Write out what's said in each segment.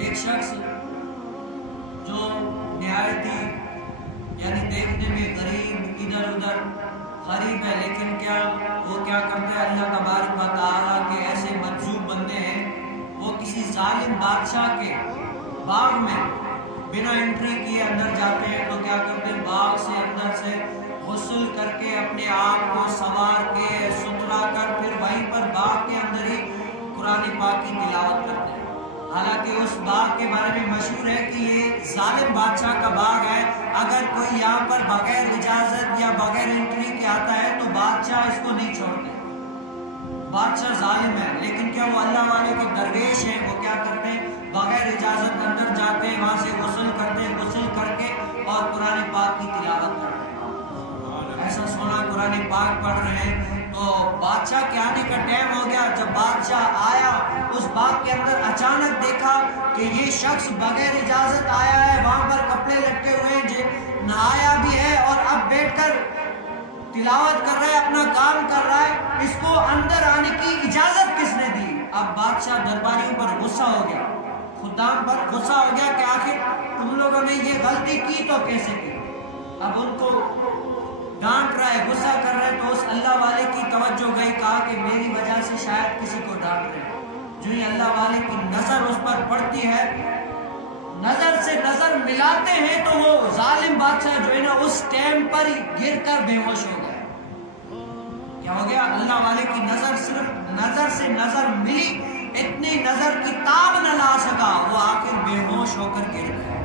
ایک شخص جو نہایت ہی یعنی دیکھنے میں غریب ادھر ادھر غریب ہے، لیکن وہ کیا کرتا ہے، اللہ تبارک و تعالیٰ کے ایسے مجذوب بندے ہیں، وہ کسی ظالم بادشاہ کے باغ میں بنا انٹری کیے اندر جاتے ہیں تو کیا کرتے ہیں، باغ سے اندر سے غسل کر کے اپنے آپ کو سنوار کے ستھرا کر پھر وہیں پر باغ کے اندر ہی قرآن پاک کی تلاوت کرتے ہیں۔ حالانکہ اس باغ کے بارے میں مشہور ہے کہ یہ ظالم بادشاہ کا باغ ہے، اگر کوئی یہاں پر بغیر اجازت یا بغیر انٹری کے آتا ہے تو بادشاہ اس کو نہیں چھوڑتے، بادشاہ ظالم ہے۔ لیکن کیا وہ اللہ والے کو درویش ہیں، وہ کیا کرتے ہیں، بغیر اجازت اندر جاتے ہیں، وہاں سے غسل کرتے ہیں، غسل کر کے اور قرآن پاک کی تلاوت کرتے ہیں۔ ایسا سونا قرآن پاک پڑھ رہے ہیں تو بادشاہ کے آنے کا ٹائم ہو گیا۔ جب بادشاہ آیا اس باغ کے اندر، اچانک دیکھا کہ یہ شخص بغیر اجازت آیا ہے، وہاں پر کپڑے لٹکے ہوئے ہیں، نہایا بھی ہے اور اب بیٹھ کر تلاوت کر رہا ہے، اپنا کام کر رہا ہے، اس کو اندر آنے کی اجازت کس نے دی؟ اب بادشاہ درباریوں پر غصہ ہو گیا، خدام پر غصہ ہو گیا کہ آخر تم لوگوں نے یہ غلطی کی تو کیسے کی؟ اب ان کو ڈانٹ رہا ہے، غصہ کر رہا ہے، تو اس اللہ والے کی توجہ گئی، کہا کہ میری وجہ سے شاید کسی کو ڈانٹ رہے ہیں۔ جو ہی اللہ والے کی نظر اس پر پڑتی ہے، نظر سے نظر ملاتے ہیں تو وہ ظالم بادشاہ جو ہے نا اس ٹائم پر ہی گر کر بے ہوش ہو گیا۔ کیا ہو گیا؟ اللہ والے کی نظر، صرف نظر سے نظر ملی، اتنی نظر کی تاب نہ لا سکا، وہ آخر بے ہوش ہو کر گر گیا۔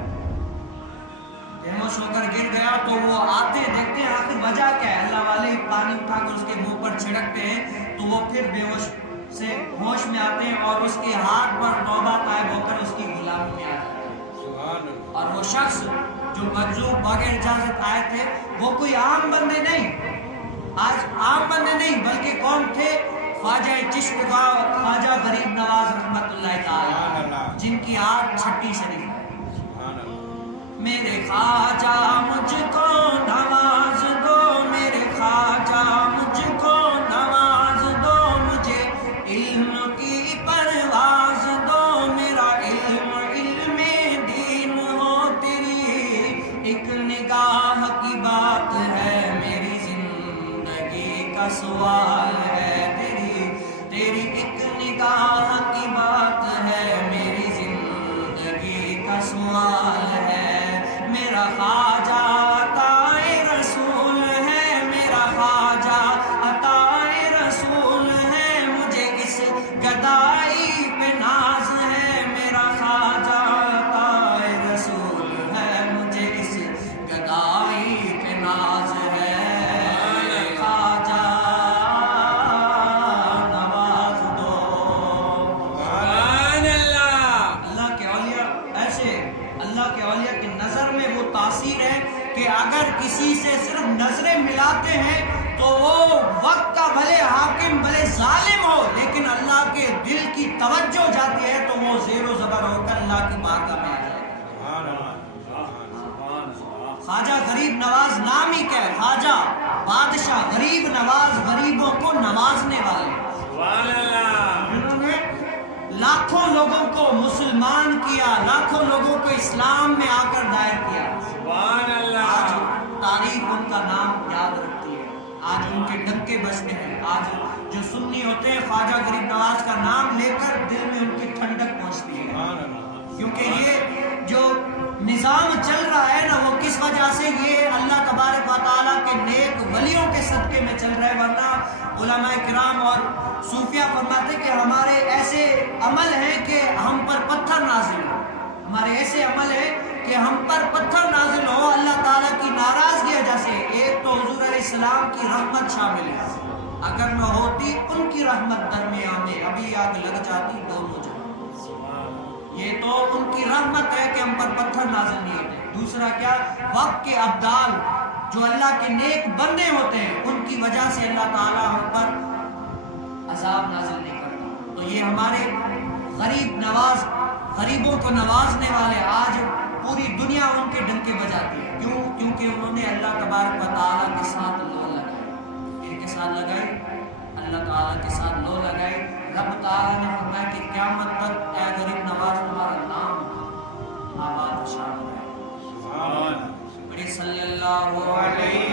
بے ہوش ہو کر گر گیا تو وہ آتے دیکھتے ہیں آخر وجہ کیا ہے، اللہ والے پانی اٹھا کر اس کے منہ پر چھڑکتے ہیں تو وہ پھر بے ہوش سے ہوش میں آتے ہیں اور اس کے ہاتھ پر توبہ طائب ہو کر اس کی غلامی میں آ جاتے ہیں۔ اور وہ شخص جو مجذوب بغیر اجازت آئے تھے وہ کوئی عام بندے نہیں، آج عام بندے نہیں، بلکہ کون تھے؟ خواجہ چشم کا خواجہ غریب نواز رحمت اللہ تعالی، جن کی آج چھٹی شریف ہے۔ میرے خواجہ مجھ کو نواز دو، میرے خواجہ مجھ کو نواز دو، مجھے علم کی پرواز دو، میرا علم علم دین ہو، تیری ایک نگاہ کی بات ہے، میری زندگی کا سوال ہے، تیری ایک نگاہ کی بات ہے، میری زندگی کا سوال ہے۔ میرا خواجہ عطائے رسول ہے، میرا خواجہ عطائے رسول ہے، مجھے اس گدائی پہ ناز ہے، میرا خواجہ عطائے رسول ہے، مجھے اس گدائی پہ ناز ہے، خواجہ نواز دو۔ سبحان اللہ۔ اللہ کے اولیاء ایسے، اللہ کے اولیاء کی نظر میں وہ تاثیر ہے کہ اگر کسی سے صرف نظریں ملاتے ہیں تو وہ وقت کا بھلے حاکم بھلے ظالم ہو، لیکن اللہ کے دل کی توجہ جاتی ہے تو وہ زیر و زبر ہو کر اللہ کی بارگاہ میں آ جائے گا۔ خواجہ غریب نواز نام ہی کیا ہے، خواجہ بادشاہ، غریب نواز، غریبوں کو نوازنے والے، جنہوں نے لاکھوں لوگوں کو مسلمان کیا، لاکھوں لوگوں کو اسلام میں آ کر دائر کیا۔ سبحان اللہ۔ آج تاریخ ان کا نام یاد رکھتی ہے، آج ان کے ڈنکے بجتے ہیں، آج جو سنی ہوتے ہیں خواجہ غریب نواز کا نام لے کر دل میں ان کی ٹھنڈک پہنچتی ہے، کیونکہ یہ جو نظام چل رہا ہے نا وہ کس وجہ سے، یہ اللہ تبارک و تعالیٰ کے نیک ولیوں کے صدقے میں چل رہا ہے، ورنہ علماء کرام اور صوفیہ فرماتے کہ ہمارے ایسے عمل ہیں کہ ہم پر پتھر نازل ہو، ہمارے ایسے عمل ہے کہ ہم پر پتھر نازل ہو اللہ تعالیٰ کی ناراضگی وجہ سے۔ ایک تو حضور علیہ السلام کی رحمت شامل ہے، اگر نہ ہوتی ان کی رحمت درمیان میں ابھی آگ لگ جاتی دونوں جہاں۔ یہ تو ان کی رحمت ہے کہ ہم پر پتھر نازل نہیں ہوتے۔ دوسرا کیا، وقت کے ابدال جو اللہ کے نیک بندے ہوتے ہیں ان کی وجہ سے اللہ تعالیٰ ہم پر عذاب نازل نہیں کرتا۔ تو یہ ہمارے غریب نواز، غریبوں کو نوازنے والے، آج پوری دنیا ان کے ڈنکے بجاتی ہے۔ کیوں؟ کیونکہ انہوں نے اللہ تبارک و تعالیٰ کے ساتھ لو لگائی، ان کے ساتھ لگائی، اللہ تعالیٰ کے ساتھ لو لگائی۔ رب تعالیٰ نے فرمایا کہ قیامت تک اے غریب نواز تمہارا نام آباد و شاد رہے. بڑے صلی اللہ علیہ